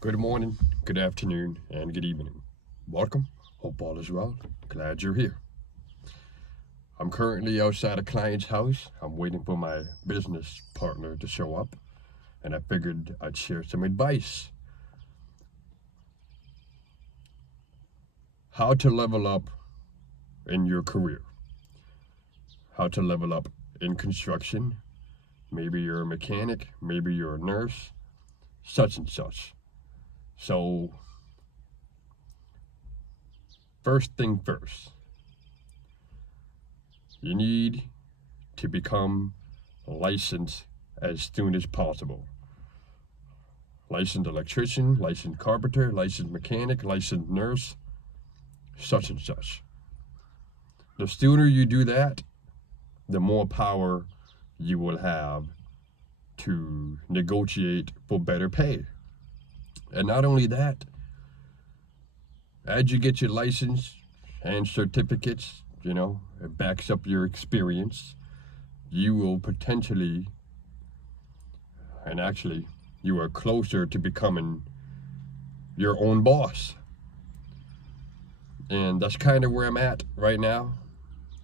Good morning, good afternoon, and good evening. Welcome. Hope all is well. Glad you're here. I'm currently outside a client's house. I'm waiting for my business partner to show up, and I figured I'd share some advice. How to level up in your career. How to level up in construction. Maybe you're a mechanic, maybe you're a nurse, such and such. So, first thing first, you need to become licensed as soon as possible. Licensed electrician, licensed carpenter, licensed mechanic, licensed nurse, such and such. The sooner you do that, the more power you will have to negotiate for better pay. And not only that, as you get your license and certificates, it backs up your experience, you will potentially, and actually, you are closer to becoming your own boss. And that's kind of where I'm at right now.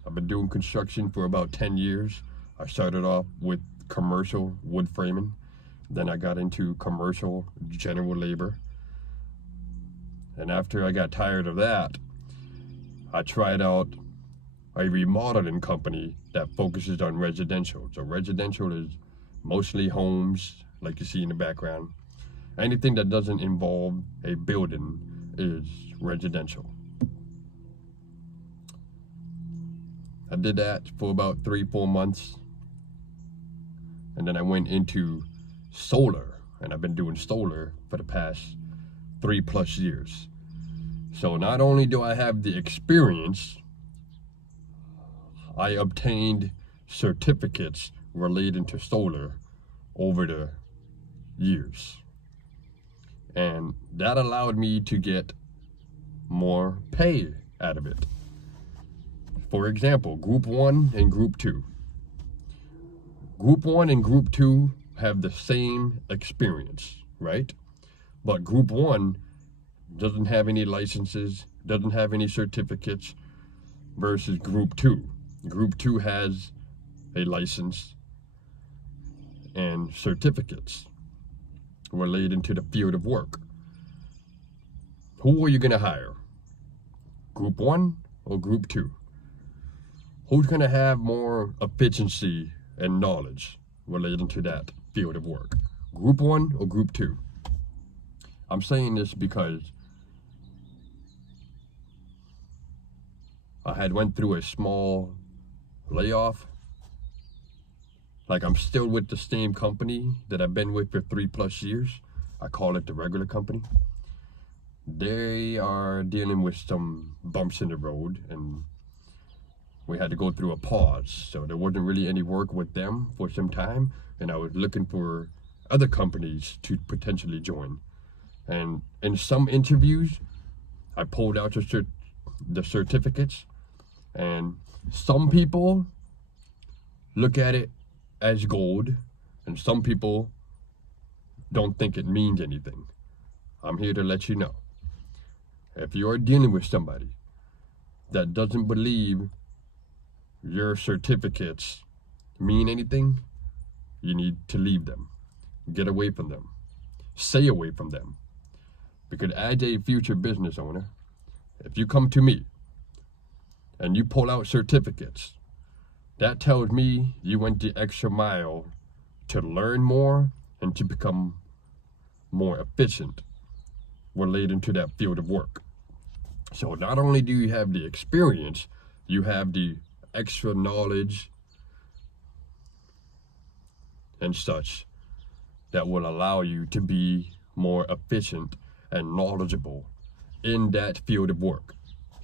I've been doing construction for about 10 years. I started off with commercial wood framing. Then I got into commercial general labor. And after I got tired of that, I tried out a remodeling company that focuses on residential. So residential is mostly homes, like you see in the background. Anything that doesn't involve a building is residential. I did that for about 3-4 months. And then I went into solar, and I've been doing solar for the past 3+ years. So not only do I have the experience, I obtained certificates relating to solar over the years. And that allowed me to get more pay out of it. For example, Group 1 and Group 2. Group 1 and Group 2 have the same experience, right? But Group 1 doesn't have any licenses, doesn't have any certificates, versus Group 2. Group 2 has a license and certificates relating to the field of work. Who are you going to hire? Group 1 or Group 2? Who's going to have more efficiency and knowledge relating to that field of work? Group 1 or Group 2? I'm saying this because I had went through a small layoff. Like, I'm still with the same company that I've been with for 3+ years. I call it the regular company. They are dealing with some bumps in the road, and we had to go through a pause. So there wasn't really any work with them for some time, and I was looking for other companies to potentially join. And in some interviews, I pulled out the certificates, and some people look at it as gold, and some people don't think it means anything. I'm here to let you know. If you're dealing with somebody that doesn't believe your certificates mean anything, you need to leave them. Get away from them. Stay away from them. Because as a future business owner, if you come to me and you pull out certificates, that tells me you went the extra mile to learn more and to become more efficient relating to that field of work. So not only do you have the experience, you have the extra knowledge and such that will allow you to be more efficient and knowledgeable in that field of work.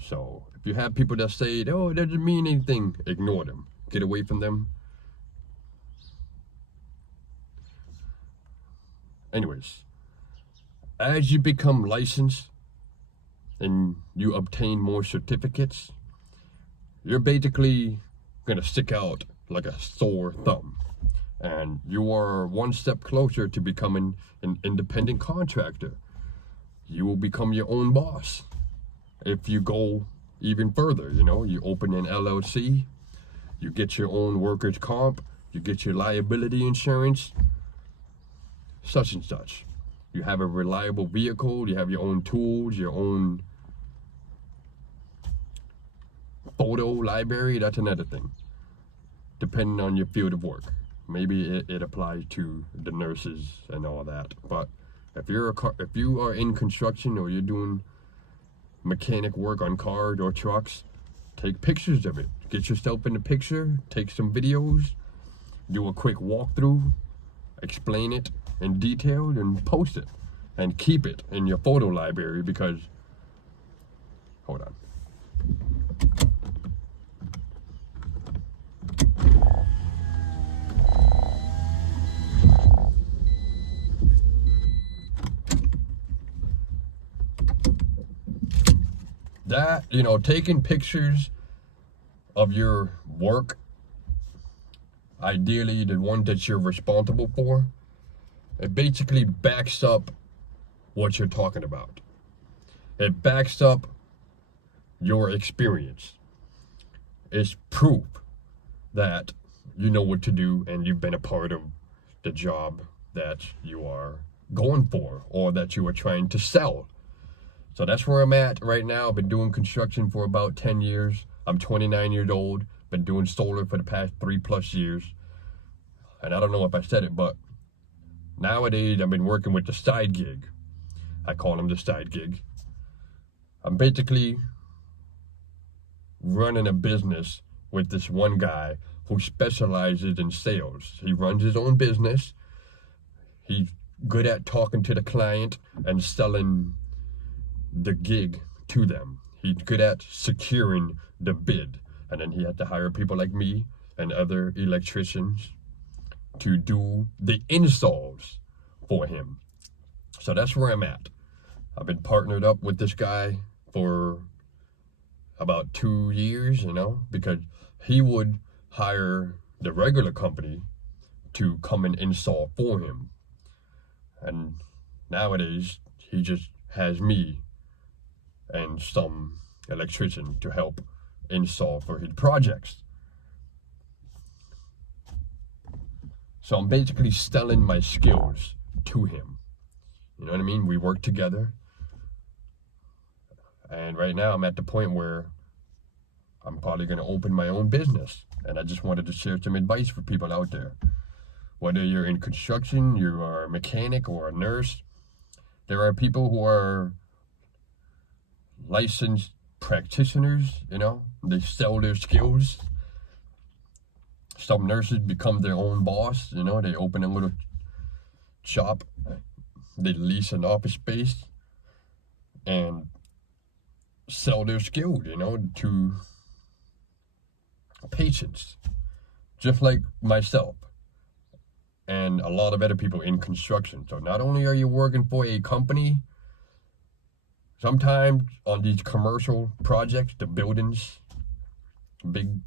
So if you have people that say, oh, it doesn't mean anything, ignore them. Get away from them. Anyways, as you become licensed and you obtain more certificates, you're basically going to stick out like a sore thumb. And you are one step closer to becoming an independent contractor. you will become your own boss. If you go even further, you open an LLC, you get your own workers' comp, you get your liability insurance, such and such. You have a reliable vehicle, you have your own tools, your own photo library. That's another thing, depending on your field of work. Maybe it applies to the nurses and all that. But if you are in construction or you're doing mechanic work on cars or trucks, take pictures of it. Get yourself in the picture, take some videos, do a quick walkthrough, explain it in detail, and post it. And keep it in your photo library because, hold on. That, taking pictures of your work, ideally the one that you're responsible for, it basically backs up what you're talking about. It backs up your experience. It's proof that you know what to do and you've been a part of the job that you are going for or that you are trying to sell. So that's where I'm at right now. I've been doing construction for about 10 years. I'm 29 years old. Been doing solar for the past 3+ years. And I don't know if I said it, but nowadays I've been working with the side gig. I call them the side gig. I'm basically running a business with this one guy who specializes in sales. He runs his own business. He's good at talking to the client and selling the gig to them. He's good at securing the bid. And then he had to hire people like me and other electricians to do the installs for him. So that's where I'm at. I've been partnered up with this guy for about 2 years, because he would hire the regular company to come and install for him. And nowadays, he just has me and some electrician to help install for his projects. So I'm basically selling my skills to him. You know what I mean? We work together. And right now I'm at the point where I'm probably going to open my own business. And I just wanted to share some advice for people out there. Whether you're in construction, you are a mechanic or a nurse, there are people who are licensed practitioners, they sell their skills. Some nurses become their own boss, they open a little shop, they lease an office space and sell their skill, to patients, just like myself and a lot of other people in construction. So not only are you working for a company, sometimes on these commercial projects, the buildings, big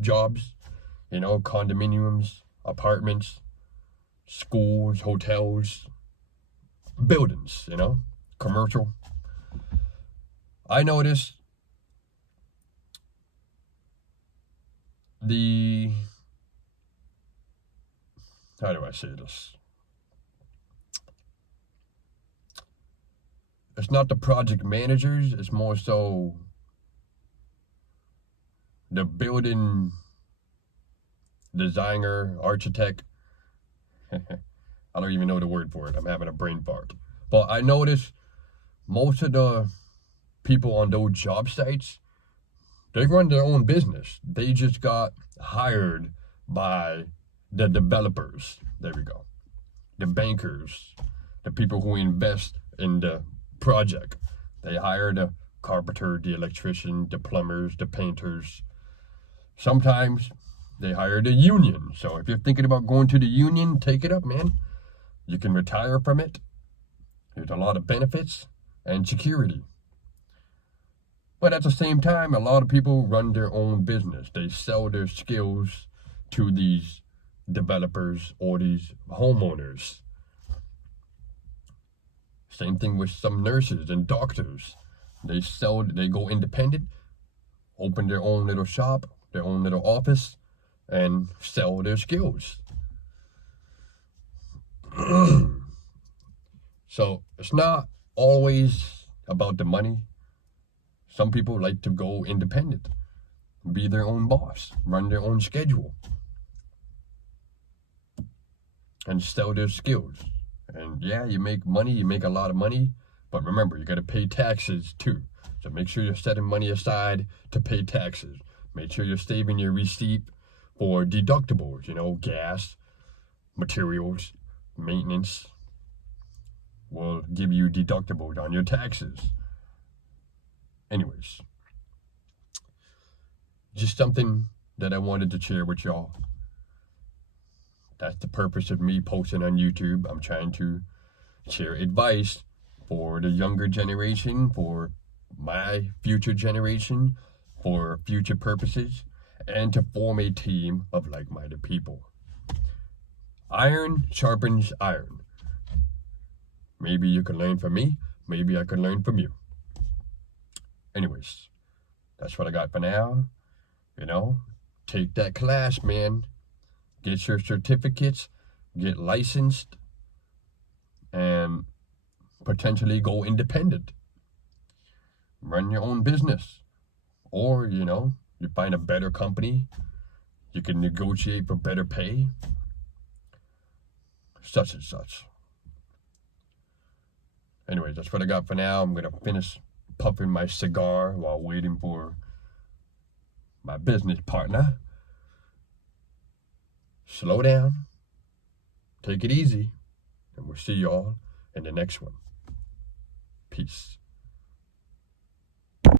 jobs, condominiums, apartments, schools, hotels, buildings, commercial. I noticed how do I say this? It's not the project managers, it's more so the building designer, architect. I don't even know the word for it. I'm having a brain fart. But I noticed most of the people on those job sites, they run their own business. They just got hired by the developers. There we go. The bankers, the people who invest in the project. They hire the carpenter, the electrician, the plumbers, the painters. Sometimes they hire the union. So if you're thinking about going to the union, take it up, man. You can retire from it. There's a lot of benefits and security. But at the same time, a lot of people run their own business. They sell their skills to these developers or these homeowners. Same thing with some nurses and doctors. They go independent, open their own little shop, their own little office, and sell their skills. So it's not always about the money. Some people like to go independent, be their own boss, run their own schedule, and sell their skills. And yeah, you make money, you make a lot of money, but remember, you got to pay taxes too. So make sure you're setting money aside to pay taxes. Make sure you're saving your receipt for deductibles, gas, materials, maintenance will give you deductibles on your taxes. Anyways, just something that I wanted to share with y'all. That's the purpose of me posting on YouTube. I'm trying to share advice for the younger generation, for my future generation, for future purposes, and to form a team of like-minded people. Iron sharpens iron. Maybe you can learn from me. Maybe I can learn from you. Anyways, that's what I got for now. Take that class, man. Get your certificates, get licensed, and potentially go independent. Run your own business. Or, you find a better company. You can negotiate for better pay. Such and such. Anyways, that's what I got for now. I'm going to finish puffing my cigar while waiting for my business partner. Slow down. Take it easy. And we'll see y'all in the next one. Peace.